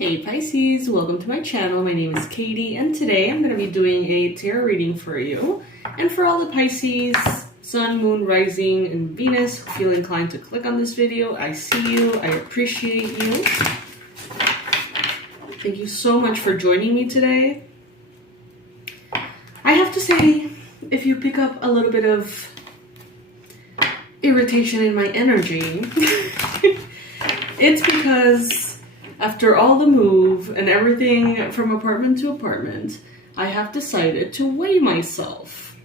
Hey Pisces, welcome to my channel. My name is Katie and today I'm going to be doing a tarot reading for you. And for all the Pisces, Sun, Moon, Rising, and Venus who feel inclined to click on this video, I see you, I appreciate you. Thank you so much for joining me today. I have to say, if you pick up a little bit of irritation in my energy, it's because after all the move and everything from apartment to apartment, I have decided to weigh myself.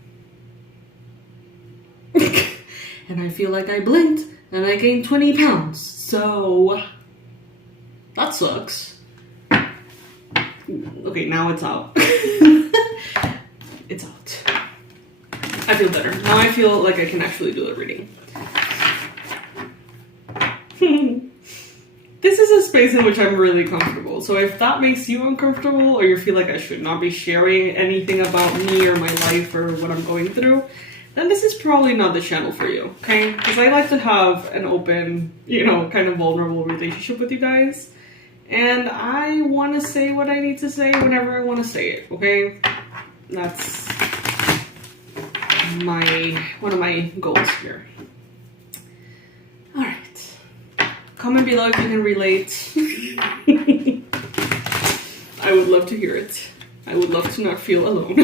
And I feel like I blinked and I gained 20 pounds. So that sucks. Okay, now it's out. It's out. I feel better. Now I feel like I can actually do the reading. This is a space in which I'm really comfortable. So if that makes you uncomfortable or you feel like I should not be sharing anything about me or my life or what I'm going through, then this is probably not the channel for you, okay? Because I like to have an open, kind of vulnerable relationship with you guys. And I want to say what I need to say whenever I want to say it, okay? That's one of my goals here. Alright. Comment below if you can relate. I would love to hear it. I would love to not feel alone.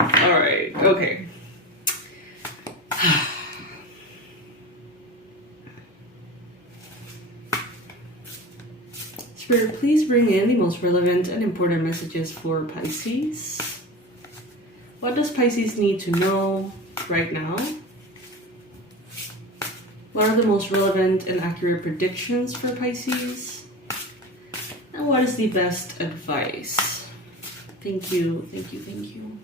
Alright, okay. Spirit, please bring in the most relevant and important messages for Pisces. What does Pisces need to know right now? What are the most relevant and accurate predictions for Pisces? And what is the best advice? Thank you, thank you, thank you.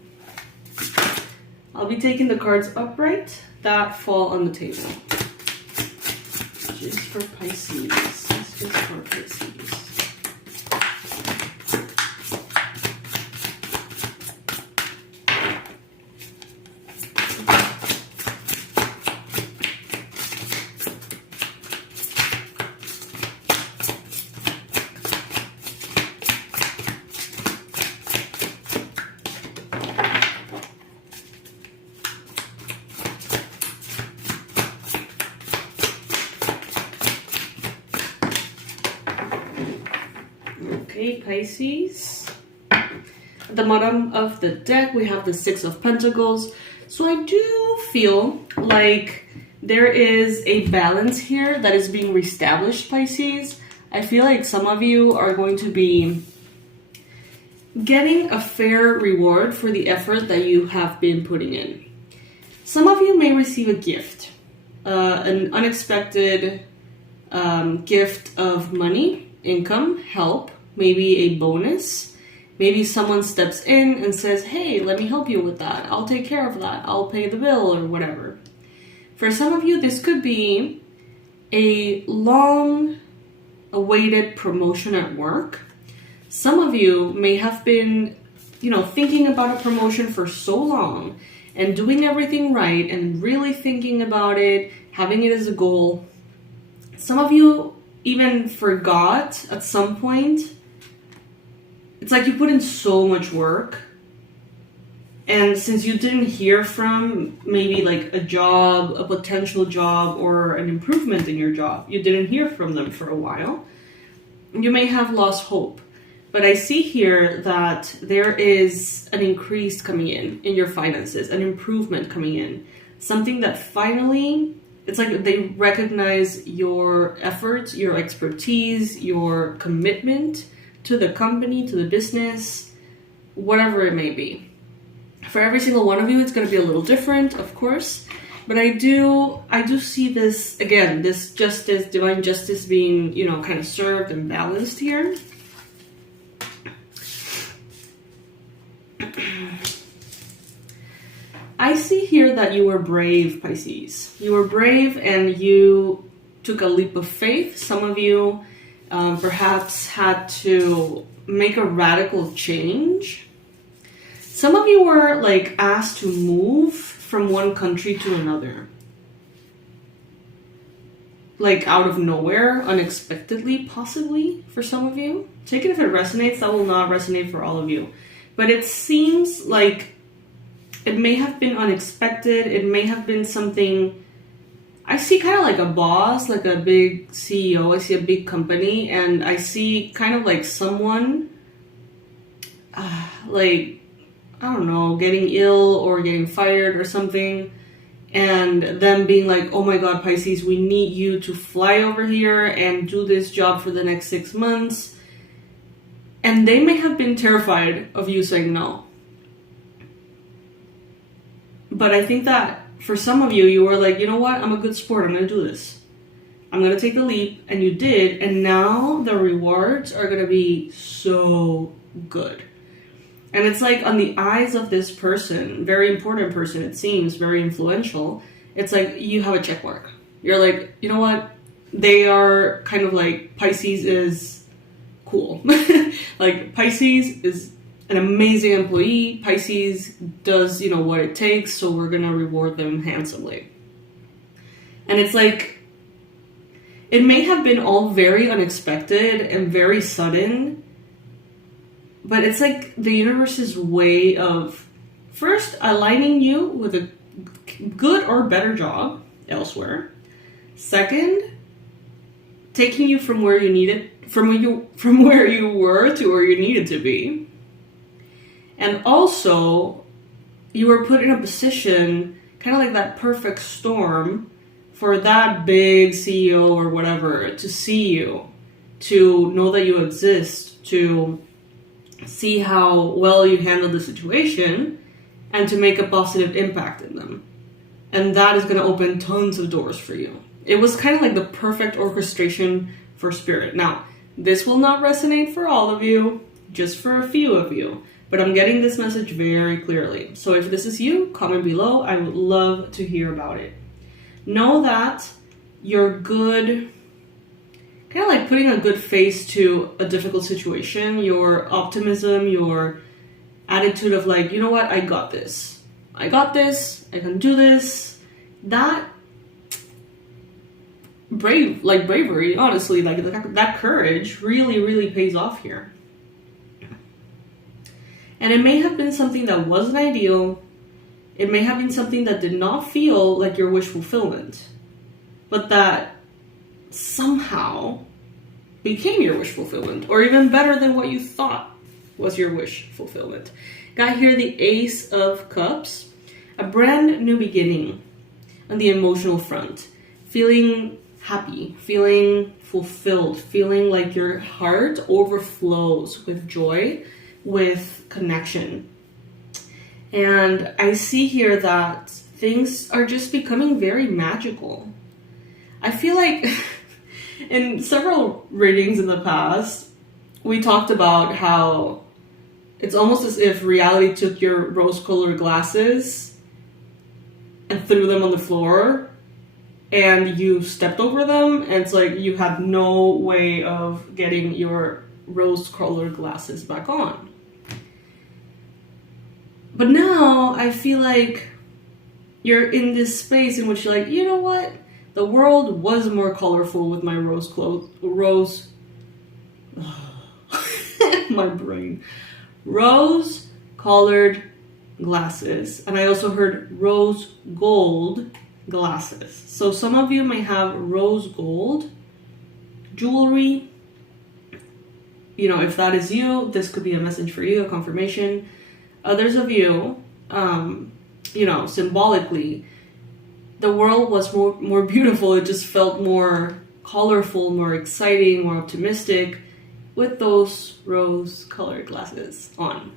I'll be taking the cards upright that fall on the table. Just for Pisces. Just for Pisces. Okay, Pisces. At the bottom of the deck, we have the Six of Pentacles. So I do feel like there is a balance here that is being reestablished, Pisces. I feel like some of you are going to be getting a fair reward for the effort that you have been putting in. Some of you may receive a gift, an unexpected gift of money, income, help, maybe a bonus. Maybe someone steps in and says, hey, let me help you with that. I'll take care of that. I'll pay the bill or whatever. For some of you, this could be a long-awaited promotion at work. Some of you may have been, thinking about a promotion for so long and doing everything right and really thinking about it, having it as a goal. Some of you even forgot at some point. It's like you put in so much work, and since you didn't hear from maybe like a job, a potential job, or an improvement in your job, you didn't hear from them for a while, you may have lost hope. But I see here that there is an increase coming in your finances, an improvement coming in, something that finally, it's like they recognize your efforts, your expertise, your commitment to the company, to the business, whatever it may be. For every single one of you, it's going to be a little different, of course. But I do see this, again, this justice, divine justice being, kind of served and balanced here. I see here that you were brave, Pisces. You were brave and you took a leap of faith. Some of you perhaps had to make a radical change. Some of you were asked to move from one country to another. like out of nowhere, unexpectedly, possibly for some of you. Take it if it resonates. That will not resonate for all of you. But it seems like it may have been unexpected. It may have been something. I see kind of like a boss, like a big CEO. I see a big company, and I see kind of like someone, like, I don't know, getting ill or getting fired or something, and them being like, oh my God, Pisces, we need you to fly over here and do this job for the next 6 months. And they may have been terrified of you saying no. But I think that for some of you, you were like, you know what? I'm a good sport. I'm going to do this. I'm going to take the leap. And you did. And now the rewards are going to be so good. And it's like on the eyes of this person, very important person, it seems, very influential. It's like you have a check mark. You're like, you know what? They are kind of like, Pisces is cool. Like Pisces is an amazing employee. Pisces does, you know, what it takes. So we're going to reward them handsomely. And it's like, it may have been all very unexpected and very sudden. But it's like the universe's way of first aligning you with a good or better job elsewhere. Second, taking you from where you needed, from where you were to where you needed to be. And also, you were put in a position, kind of like that perfect storm, for that big CEO or whatever to see you, to know that you exist, to see how well you handle the situation, and to make a positive impact in them. And that is going to open tons of doors for you. It was kind of like the perfect orchestration for spirit. Now, this will not resonate for all of you, just for a few of you. But I'm getting this message very clearly. So if this is you, comment below. I would love to hear about it. Know that you're good, kind of like putting a good face to a difficult situation, your optimism, your attitude of like, you know what, I got this. I got this, I can do this. That bravery, honestly, like that courage really, really pays off here. And it may have been something that wasn't ideal. It may have been something that did not feel like your wish fulfillment, but that somehow became your wish fulfillment, or even better than what you thought was your wish fulfillment. Got here the Ace of Cups, a brand new beginning on the emotional front, feeling happy, feeling fulfilled, feeling like your heart overflows with joy, with connection. And I see here that things are just becoming very magical. I feel like in several readings in the past, we talked about how it's almost as if reality took your rose-colored glasses and threw them on the floor, and you stepped over them, and it's like you had no way of getting your rose-colored glasses back on. But now I feel like you're in this space in which you're like, you know what? The world was more colorful with my my brain. Rose-colored glasses. And I also heard rose gold glasses. So some of you may have rose gold jewelry. You know, if that is you, this could be a message for you, a confirmation. Others of you, you know, symbolically, the world was more beautiful. It just felt more colorful, more exciting, more optimistic with those rose-colored glasses on.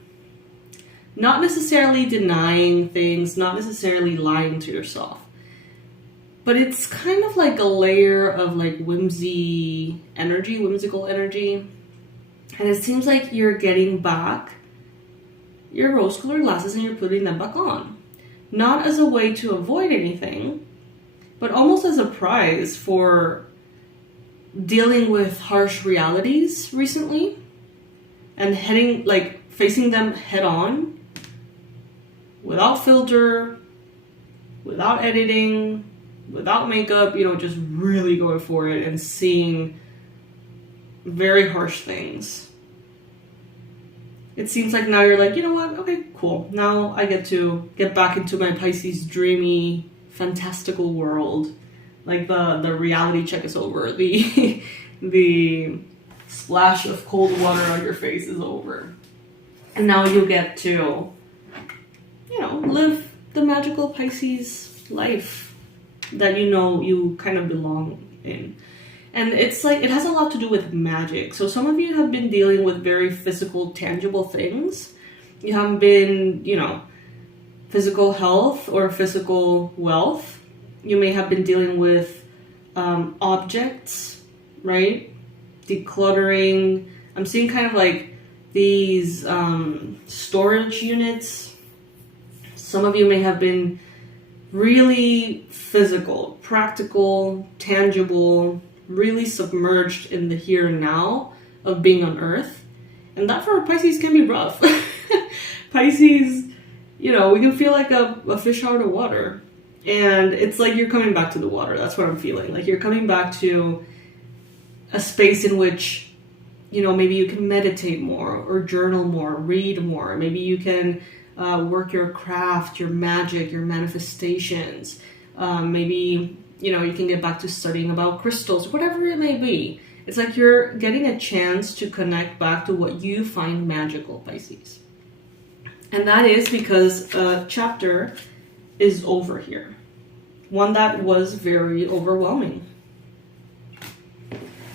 Not necessarily denying things, not necessarily lying to yourself, but it's kind of like a layer of like whimsical energy. And it seems like you're getting back your rose-colored glasses and you're putting them back on. Not as a way to avoid anything, but almost as a prize for dealing with harsh realities recently and facing them head on, without filter, without editing, without makeup, just really going for it and seeing very harsh things. It seems like now you're like, you know what? Okay, cool. Now I get to get back into my Pisces dreamy, fantastical world. Like the reality check is over. The splash of cold water on your face is over. And now you get to, live the magical Pisces life that you kind of belong in. And it's like, it has a lot to do with magic. So some of you have been dealing with very physical, tangible things. You haven't been, physical health or physical wealth. You may have been dealing with objects, right? Decluttering. I'm seeing kind of like these storage units. Some of you may have been really physical, practical, tangible, really submerged in the here and now of being on Earth. And that for Pisces can be rough. Pisces, we can feel like a fish out of water. And it's like you're coming back to the water. That's what I'm feeling. Like you're coming back to a space in which, maybe you can meditate more or journal more, read more. Maybe you can work your craft, your magic, your manifestations. Maybe you can get back to studying about crystals, whatever it may be. It's like you're getting a chance to connect back to what you find magical, Pisces. And that is because a chapter is over here. One that was very overwhelming.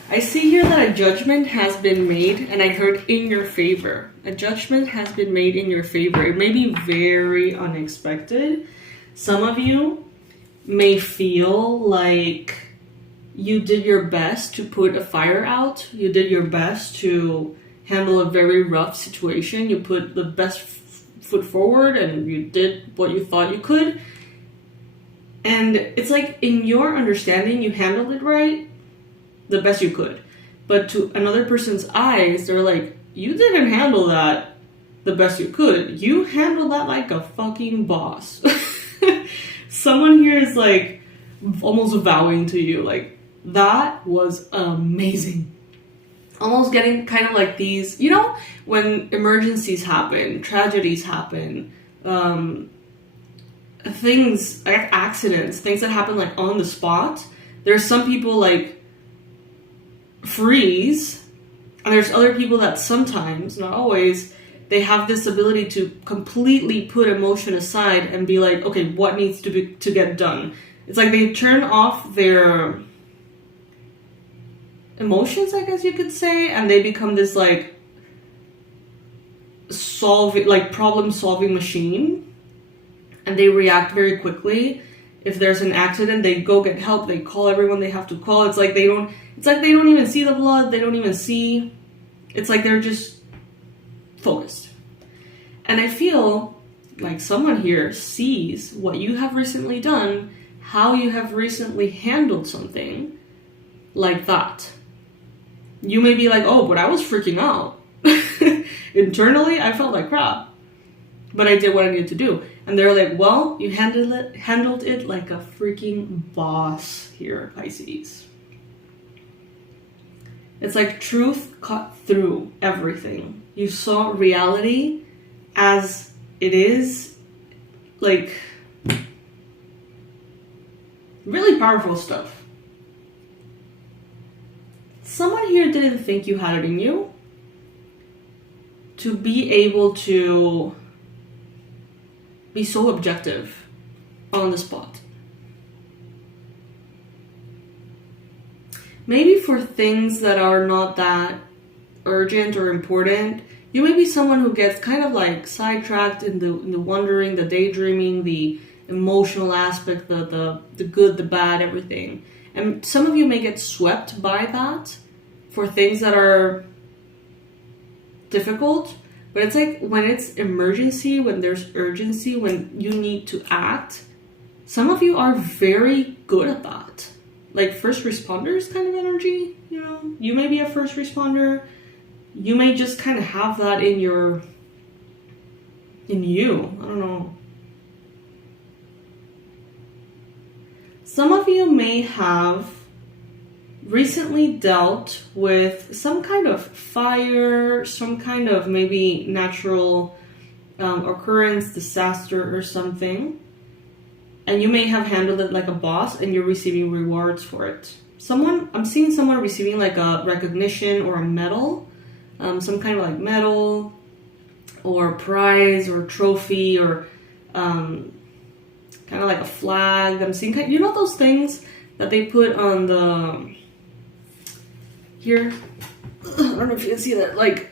I see here that a judgment has been made, and I heard in your favor. A judgment has been made in your favor. It may be very unexpected. Some of you may feel like you did your best to put a fire out. You did your best to handle a very rough situation. You put the best foot forward and you did what you thought you could. And it's like in your understanding, you handled it right, the best you could. But to another person's eyes, they're like, you didn't handle that the best you could. You handled that like a fucking boss. Someone here is like almost vowing to you, like, that was amazing. Almost getting kind of like these, when emergencies happen, tragedies happen, things, like accidents, things that happen like on the spot. There's some people like freeze, and there's other people that sometimes, not always, they have this ability to completely put emotion aside and be like, okay, what needs to get done? It's like they turn off their emotions, I guess you could say, and they become this like problem solving machine, and they react very quickly. If there's an accident, they go get help, they call everyone they have to call. It's like they don't even see the blood, they don't even see. It's like they're just focused. And I feel like someone here sees what you have recently done, how you have recently handled something like that. You may be like, oh, but I was freaking out. Internally, I felt like crap. But I did what I needed to do. And they're like, well, you handled it like a freaking boss here, Pisces. It's like truth cut through everything. You saw reality as it is. Like, really powerful stuff. Someone here didn't think you had it in you to be able to be so objective on the spot. Maybe for things that are not that urgent or important, you may be someone who gets kind of like sidetracked in the wondering, the daydreaming, the emotional aspect, the good, the bad, everything. And some of you may get swept by that for things that are difficult. But it's like when it's emergency, when there's urgency, when you need to act, some of you are very good at that. Like first responders kind of energy, You may be a first responder. You may just kind of have that in you. I don't know. Some of you may have recently dealt with some kind of fire, some kind of maybe natural occurrence, disaster or something. And you may have handled it like a boss and you're receiving rewards for it. I'm seeing someone receiving like a recognition or a medal, some kind of like medal or prize or trophy or kind of like a flag. I'm seeing, you know those things that they put on the, here, I don't know if you can see that, like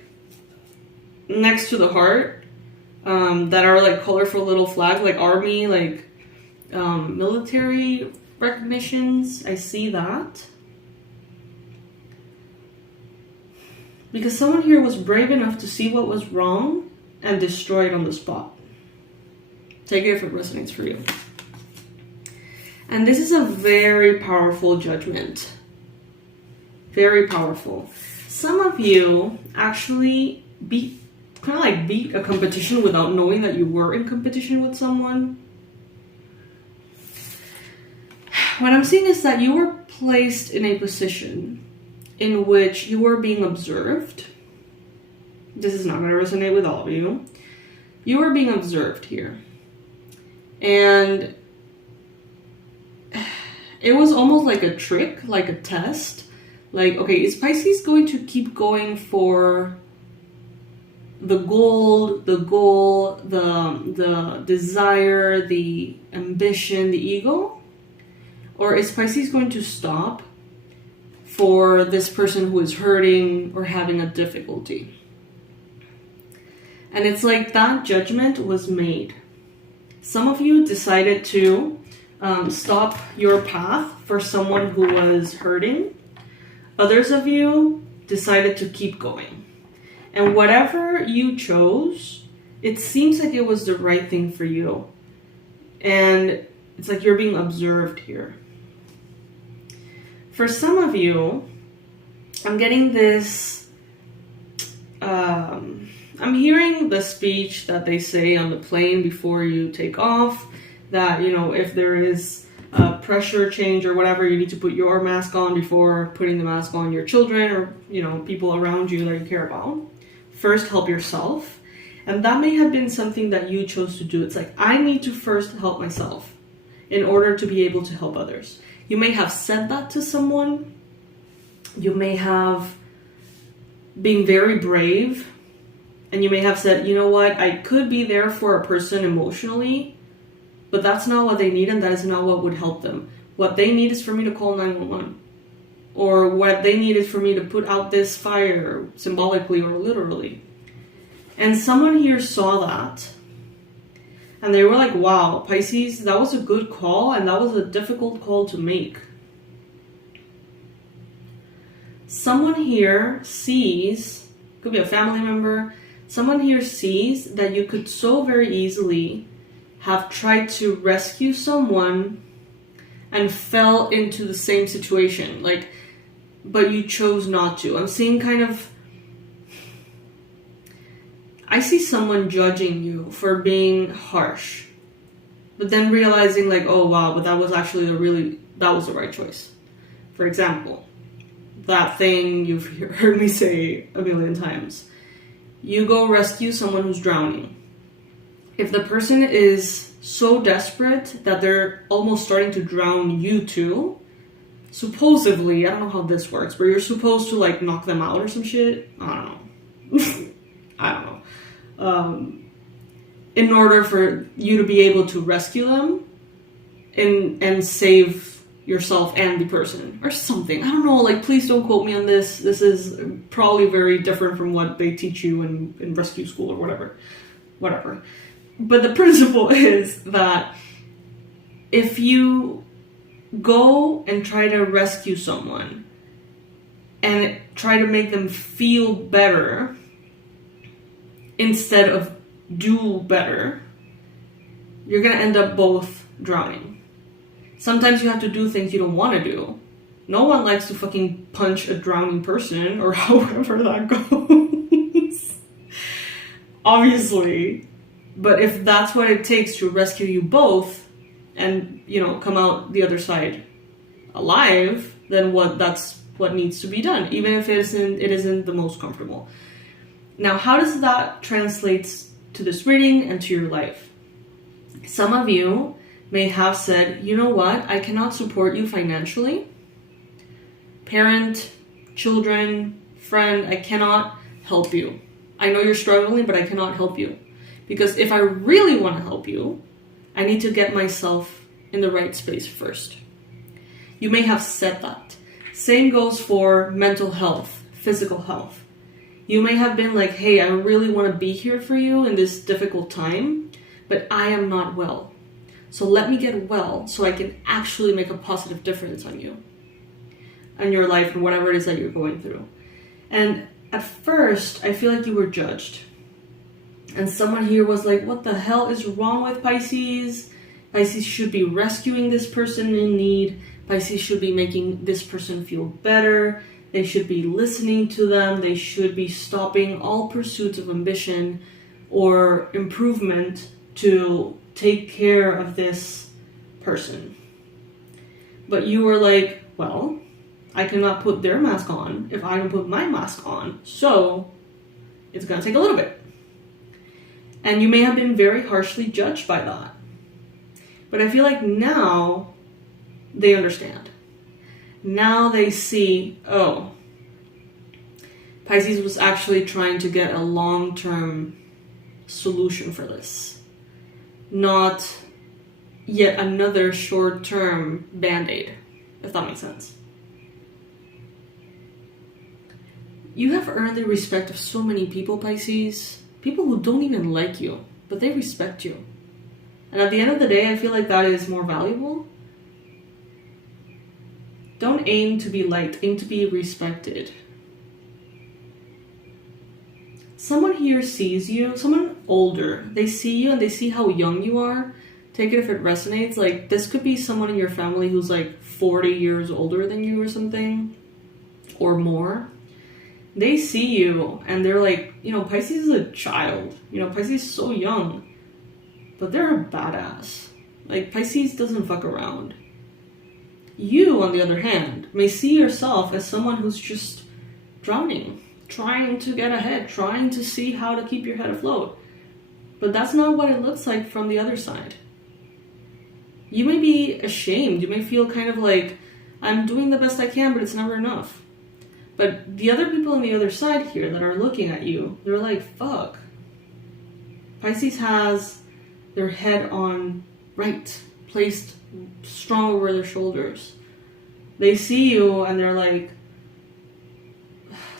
next to the heart, that are like colorful little flags, like army, like military recognitions. I see that. Because someone here was brave enough to see what was wrong and destroy it on the spot. Take it if it resonates for you. And this is a very powerful judgment. Very powerful. Some of you actually beat a competition without knowing that you were in competition with someone. What I'm seeing is that you were placed in a position in which you were being observed. This is not going to resonate with all of you. You were being observed here. And it was almost like a trick, like a test. Like, okay, is Pisces going to keep going for the goal, the desire, the ambition, the ego? Or is Pisces going to stop for this person who is hurting or having a difficulty? And it's like that judgment was made. Some of you decided to stop your path for someone who was hurting. Others of you decided to keep going. And whatever you chose, it seems like it was the right thing for you. And it's like you're being observed here. For some of you, I'm getting this, I'm hearing the speech that they say on the plane before you take off, that, you know, if there is a pressure change or whatever, you need to put your mask on before putting the mask on your children or, you know, people around you that you care about. First, help yourself. And that may have been something that you chose to do. It's like, I need to first help myself in order to be able to help others. You may have said that to someone. You may have been very brave. And you may have said, you know what, I could be there for a person emotionally, but that's not what they need and that is not what would help them. What they need is for me to call 911. Or what they need is for me to put out this fire, symbolically or literally. And someone here saw that. And they were like, wow, Pisces, that was a good call and that was a difficult call to make. Someone here sees, could be a family member, someone here sees that you could so very easily have tried to rescue someone and fell into the same situation, like, but you chose not to. I'm seeing kind of, I see someone judging you for being harsh, but then realizing like, oh wow, but that was actually that was the right choice. For example, that thing you've heard me say a million times. You go rescue someone who's drowning. If the person is so desperate that they're almost starting to drown you too, supposedly, I don't know how this works, but you're supposed to like knock them out or some shit. I don't know. I don't know. In order for you to be able to rescue them and save yourself and the person or something. I don't know, like, please don't quote me on this. This is probably very different from what they teach you in rescue school or whatever. But the principle is that if you go and try to rescue someone and try to make them feel better instead of do better, you're gonna end up both drowning. Sometimes you have to do things you don't want to do. No one likes to fucking punch a drowning person or however that goes. Obviously. But if that's what it takes to rescue you both, and, come out the other side alive, then that's what needs to be done, even if it isn't the most comfortable. Now, how does that translate to this reading and to your life? Some of you may have said, you know what, I cannot support you financially. Parent, children, friend, I cannot help you. I know you're struggling, but I cannot help you. Because if I really want to help you, I need to get myself in the right space first. You may have said that. Same goes for mental health, physical health. You may have been like, hey, I really want to be here for you in this difficult time, but I am not well. So let me get well so I can actually make a positive difference on you, on your life, and whatever it is that you're going through. And at first, I feel like you were judged. And someone here was like, what the hell is wrong with Pisces? Pisces should be rescuing this person in need. Pisces should be making this person feel better. They should be listening to them. They should be stopping all pursuits of ambition or improvement to take care of this person. But you were like, well, I cannot put their mask on if I don't put my mask on. So it's going to take a little bit. And you may have been very harshly judged by that. But I feel like now they understand. Now they see, oh, Pisces was actually trying to get a long-term solution for this. Not yet another short-term band-aid, if that makes sense. You have earned the respect of so many people, Pisces. People who don't even like you, but they respect you. And at the end of the day, I feel like that is more valuable. Don't aim to be liked, aim to be respected. Someone here sees you, someone older, they see you and they see how young you are. Take it if it resonates. Like, this could be someone in your family who's like 40 years older than you or something, or more. They see you and they're like, Pisces is a child. Pisces is so young, but they're a badass. Like, Pisces doesn't fuck around. You, on the other hand, may see yourself as someone who's just drowning, trying to get ahead, trying to see how to keep your head afloat. But that's not what it looks like from the other side. You may be ashamed. You may feel kind of like, I'm doing the best I can, but it's never enough. But the other people on the other side here that are looking at you, they're like, fuck. Pisces has their head on right, placed strong over their shoulders. They see you and they're like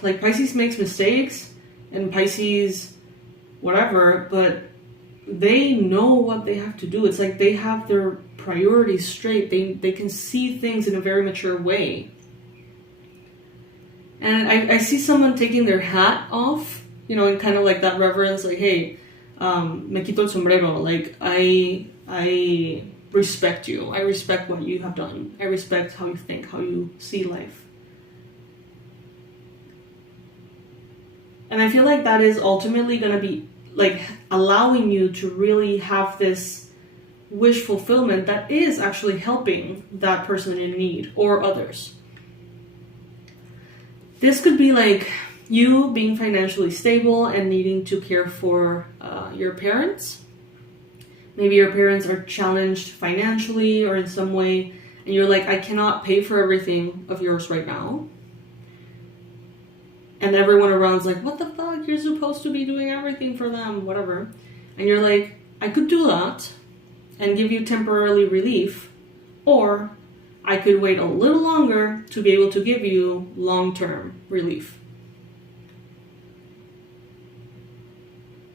Pisces makes mistakes and Pisces whatever, but they know what they have to do. It's like they have their priorities straight. They can see things in a very mature way. And I see someone taking their hat off, and kind of like that reverence, like, hey, me quito el sombrero. Like, I respect you. I respect what you have done. I respect how you think, how you see life. And I feel like that is ultimately going to be like allowing you to really have this wish fulfillment that is actually helping that person in need or others. This could be like you being financially stable and needing to care for your parents. Maybe your parents are challenged financially or in some way, and you're like, I cannot pay for everything of yours right now. And everyone around's like, what the fuck? You're supposed to be doing everything for them, whatever. And you're like, I could do that and give you temporarily relief, or I could wait a little longer to be able to give you long-term relief.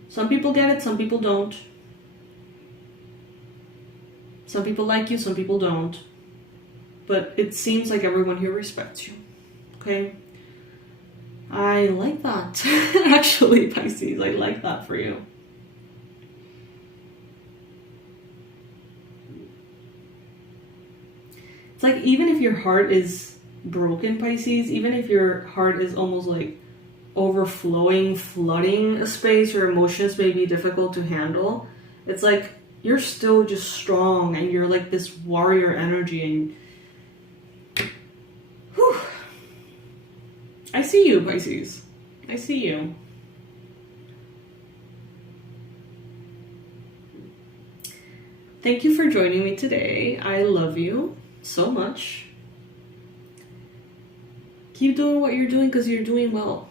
Some people get it, some people don't. Some people like you, some people don't. But it seems like everyone here respects you. Okay? I like that. Actually, Pisces, I like that for you. It's like, even if your heart is broken, Pisces, even if your heart is almost like overflowing, flooding a space, your emotions may be difficult to handle, it's like you're still just strong, and you're like this warrior energy, and whew. I see you, Pisces. I see you. Thank you for joining me today. I love you so much. Keep doing what you're doing because you're doing well.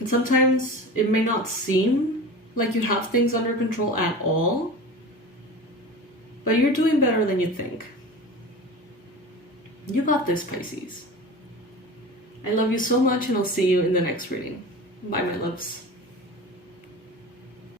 And sometimes it may not seem like you have things under control at all, but you're doing better than you think. You got this, Pisces. I love you so much, and I'll see you in the next reading. Bye, my loves.